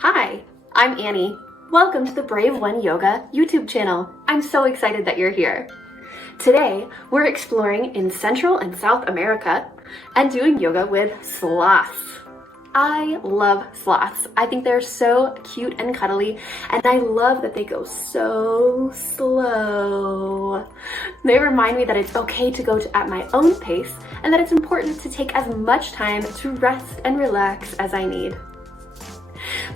Hi, I'm Annie. Welcome to the Brave One Yoga YouTube channel. I'm so excited that you're here. Today, we're exploring in Central and South America and doing yoga with sloths. I love sloths. I think they're so cute and cuddly, and I love that they go so slow. They remind me that it's okay to go at my own pace and that it's important to take as much time to rest and relax as I need.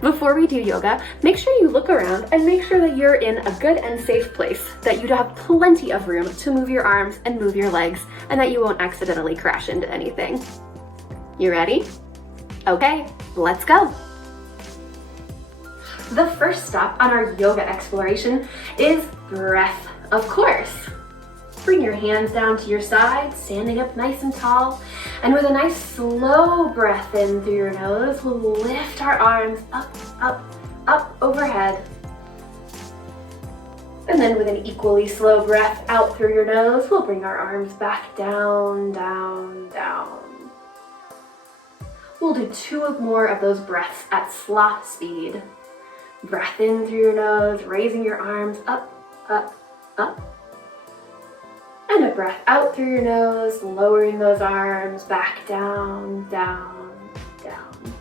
Before we do yoga, make sure you look around and make sure that you're in a good and safe place, that you have plenty of room to move your arms and move your legs, and that you won't accidentally crash into anything. You ready? Okay, let's go. The first stop on our yoga exploration is breath, of course. Bring your hands down to your sides, standing up nice and tall. And with a nice slow breath in through your nose, we'll lift our arms up, up, up overhead. And then with an equally slow breath out through your nose, we'll bring our arms back down, down, down. We'll do two more of those breaths at sloth speed. Breath in through your nose, raising your arms up, up, up. And a breath out through your nose, lowering those arms back down, down, down.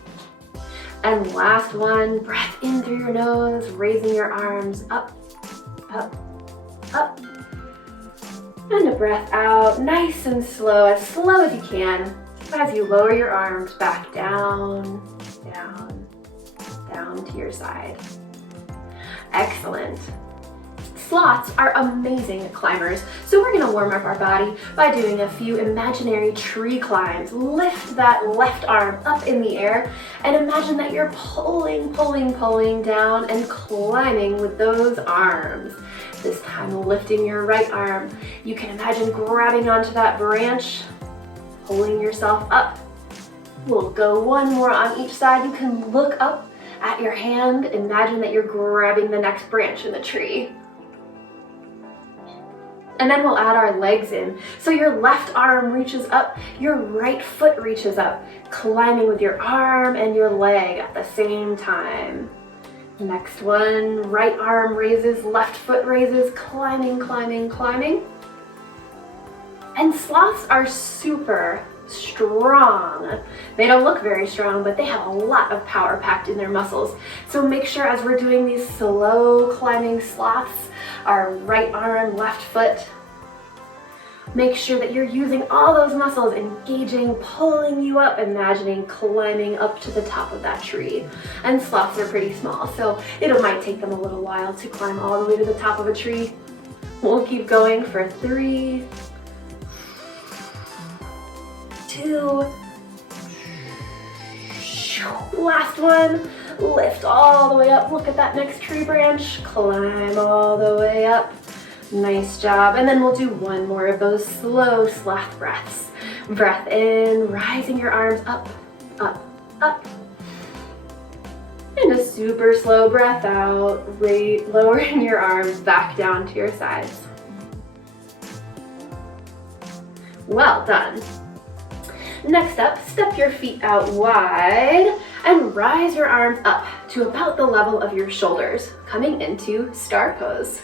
And last one, breath in through your nose, raising your arms up, up, up. And a breath out, nice and slow as you can, as you lower your arms back down, down, down to your side. Excellent. Sloths are amazing climbers, so we're going to warm up our body by doing a few imaginary tree climbs. Lift that left arm up in the air and imagine that you're pulling, pulling, pulling down and climbing with those arms. This time lifting your right arm. You can imagine grabbing onto that branch, pulling yourself up. We'll go one more on each side. You can look up at your hand. Imagine that you're grabbing the next branch in the tree. And then we'll add our legs in. So your left arm reaches up, your right foot reaches up, climbing with your arm and your leg at the same time. Next one, right arm raises, left foot raises, climbing, climbing, climbing. And sloths are super strong. They don't look very strong, but they have a lot of power packed in their muscles. So make sure as we're doing these slow climbing sloths, our right arm, left foot, make sure that you're using all those muscles, engaging, pulling you up, imagining climbing up to the top of that tree. And sloths are pretty small, so it might take them a little while to climb all the way to the top of a tree. We'll keep going for 3, 2, last one. Lift all the way up, look at that next tree branch, climb all the way up. Nice job. And then we'll do one more of those slow sloth breaths. Breath in, rising your arms up, up, up. And a super slow breath out, lowering your arms back down to your sides. Well done. Next up, step your feet out wide and rise your arms up to about the level of your shoulders, coming into star pose.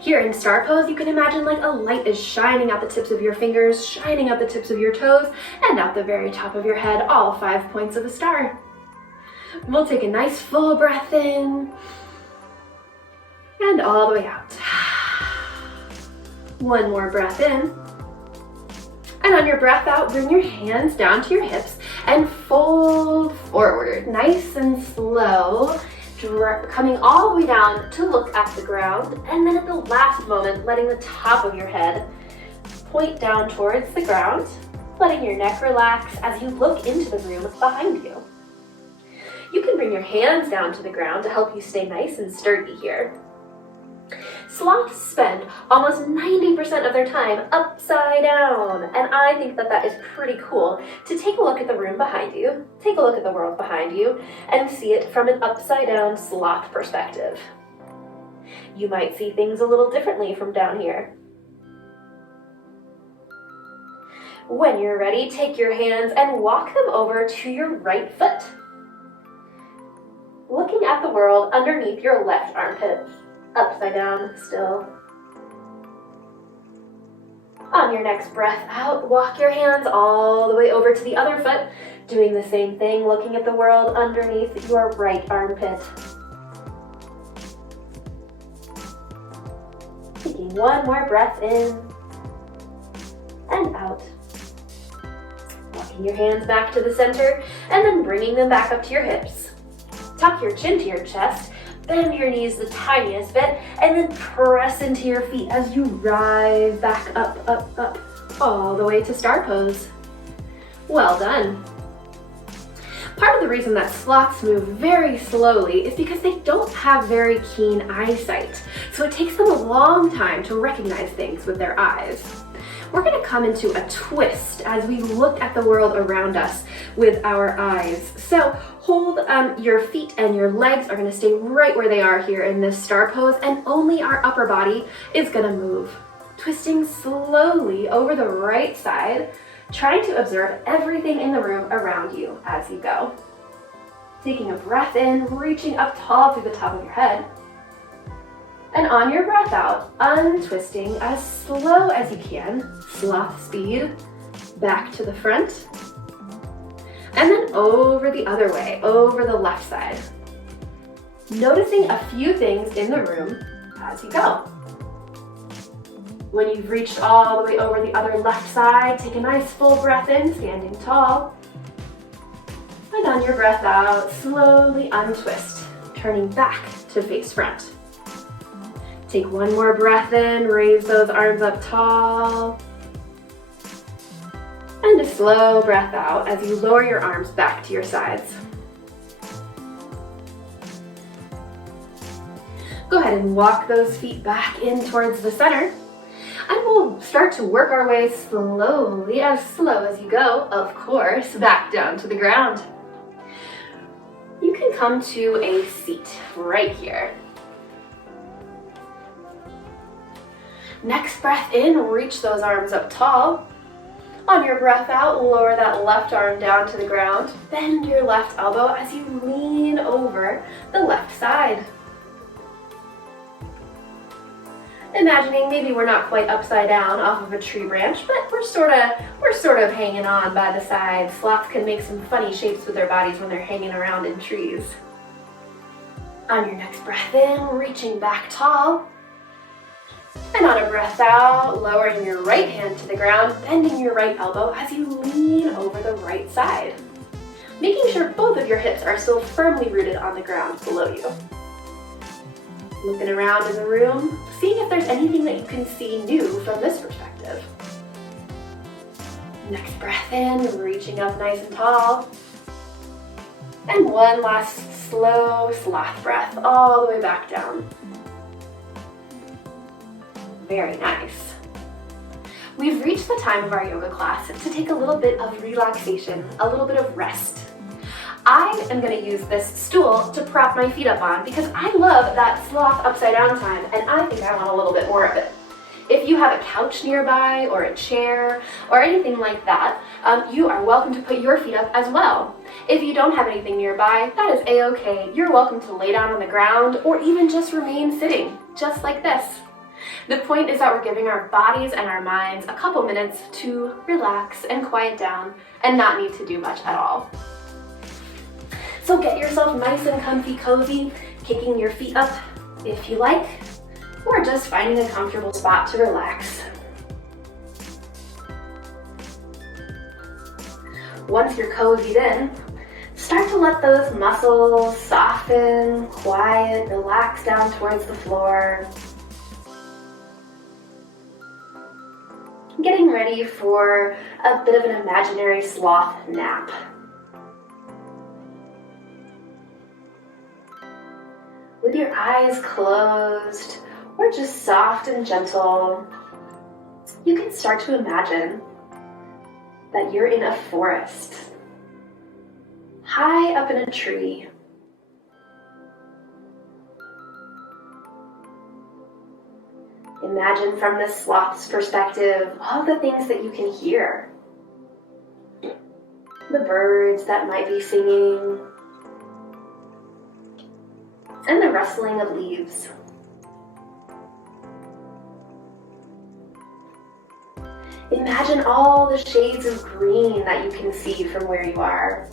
Here in star pose, you can imagine like a light is shining out the tips of your fingers, shining out the tips of your toes, and out the very top of your head, all 5 points of a star. We'll take a nice full breath in, and all the way out. One more breath in. And on your breath out, bring your hands down to your hips and fold forward, nice and slow, coming all the way down to look at the ground. And then at the last moment, letting the top of your head point down towards the ground, letting your neck relax as you look into the room behind you. You can bring your hands down to the ground to help you stay nice and sturdy here. Sloths spend almost 90% of their time upside down, and I think that that is pretty cool to take a look at the room behind you, take a look at the world behind you, and see it from an upside down sloth perspective. You might see things a little differently from down here. When you're ready, take your hands and walk them over to your right foot. looking at the world underneath your left armpit, upside down still. On your next breath out, walk your hands all the way over to the other foot, doing the same thing, looking at the world underneath your right armpit. Taking one more breath in and out. Walking your hands back to the center and then bringing them back up to your hips. Tuck your chin to your chest, bend your knees the tiniest bit, and then press into your feet as you rise back up, up, up, all the way to star pose. Well done. Part of the reason that sloths move very slowly is because they don't have very keen eyesight, so it takes them a long time to recognize things with their eyes. We're going to come into a twist as we look at the world around us with our eyes. So hold your feet and your legs are going to stay right where they are here in this star pose, and only our upper body is going to move. Twisting slowly over the right side, trying to observe everything in the room around you as you go. Taking a breath in, reaching up tall through the top of your head. And on your breath out, untwisting as slow as you can, sloth speed, back to the front, and then over the other way, over the left side. Noticing a few things in the room as you go. When you've reached all the way over the other left side, take a nice full breath in, standing tall. And on your breath out, slowly untwist, turning back to face front. Take one more breath in, raise those arms up tall. And a slow breath out as you lower your arms back to your sides. Go ahead and walk those feet back in towards the center. And we'll start to work our way slowly, as slow as you go, of course, back down to the ground. You can come to a seat right here. Next breath in, reach those arms up tall. On your breath out, lower that left arm down to the ground. Bend your left elbow as you lean over the left side. Imagining maybe we're not quite upside down off of a tree branch, but we're sort of hanging on by the sides. Sloths can make some funny shapes with their bodies when they're hanging around in trees. On your next breath in, reaching back tall. And on a breath out, lowering your right hand to the ground, bending your right elbow as you lean over the right side. Making sure both of your hips are still firmly rooted on the ground below you. Looking around in the room, seeing if there's anything that you can see new from this perspective. Next breath in, reaching up nice and tall. And one last slow sloth breath all the way back down. Very nice. We've reached the time of our yoga class to take a little bit of relaxation, a little bit of rest. I am going to use this stool to prop my feet up on because I love that sloth upside down time and I think I want a little bit more of it. If you have a couch nearby or a chair or anything like that, you are welcome to put your feet up as well. If you don't have anything nearby, that is a-okay. You're welcome to lay down on the ground or even just remain sitting, just like this. The point is that we're giving our bodies and our minds a couple minutes to relax and quiet down and not need to do much at all. So get yourself nice and comfy cozy, kicking your feet up if you like, or just finding a comfortable spot to relax. Once you're cozied in, start to let those muscles soften, quiet, relax down towards the floor. Getting ready for a bit of an imaginary sloth nap. With your eyes closed, or just soft and gentle, you can start to imagine that you're in a forest, high up in a tree. Imagine from the sloth's perspective all the things that you can hear. The birds that might be singing, and the rustling of leaves. Imagine all the shades of green that you can see from where you are.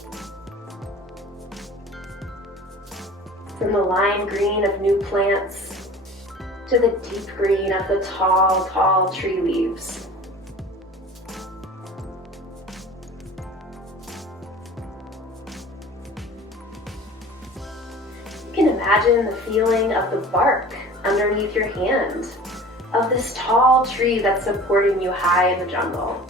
From the lime green of new plants to the deep green of the tall, tall tree leaves. You can imagine the feeling of the bark underneath your hand, of this tall tree that's supporting you high in the jungle.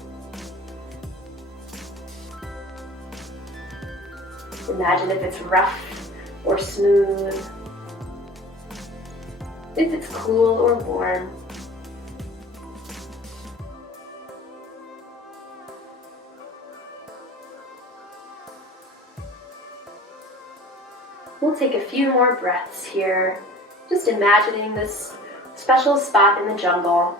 Imagine if it's rough or smooth, if it's cool or warm. We'll take a few more breaths here, just imagining this special spot in the jungle.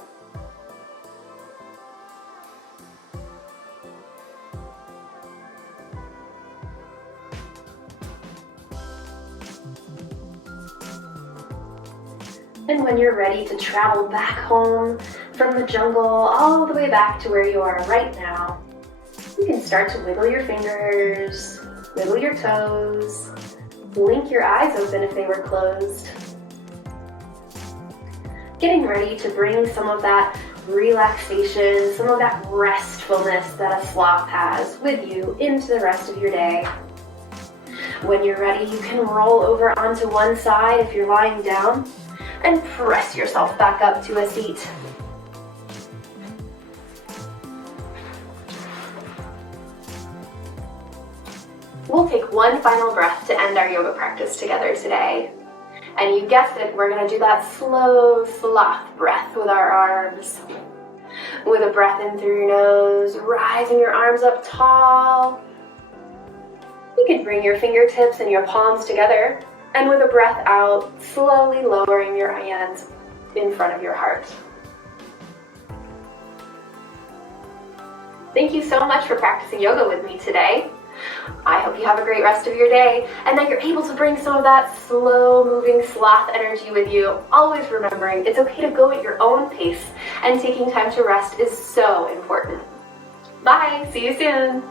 And when you're ready to travel back home from the jungle all the way back to where you are right now, you can start to wiggle your fingers, wiggle your toes, blink your eyes open if they were closed. Getting ready to bring some of that relaxation, some of that restfulness that a sloth has with you into the rest of your day. When you're ready, you can roll over onto one side if you're lying down and press yourself back up to a seat. We'll take one final breath to end our yoga practice together today. And you guessed it, we're going to do that slow sloth breath with our arms. With a breath in through your nose, rising your arms up tall. You can bring your fingertips and your palms together. And with a breath out, slowly lowering your hands in front of your heart. Thank you so much for practicing yoga with me today. I hope you have a great rest of your day and that you're able to bring some of that slow moving sloth energy with you, always remembering it's okay to go at your own pace and taking time to rest is so important. Bye, see you soon.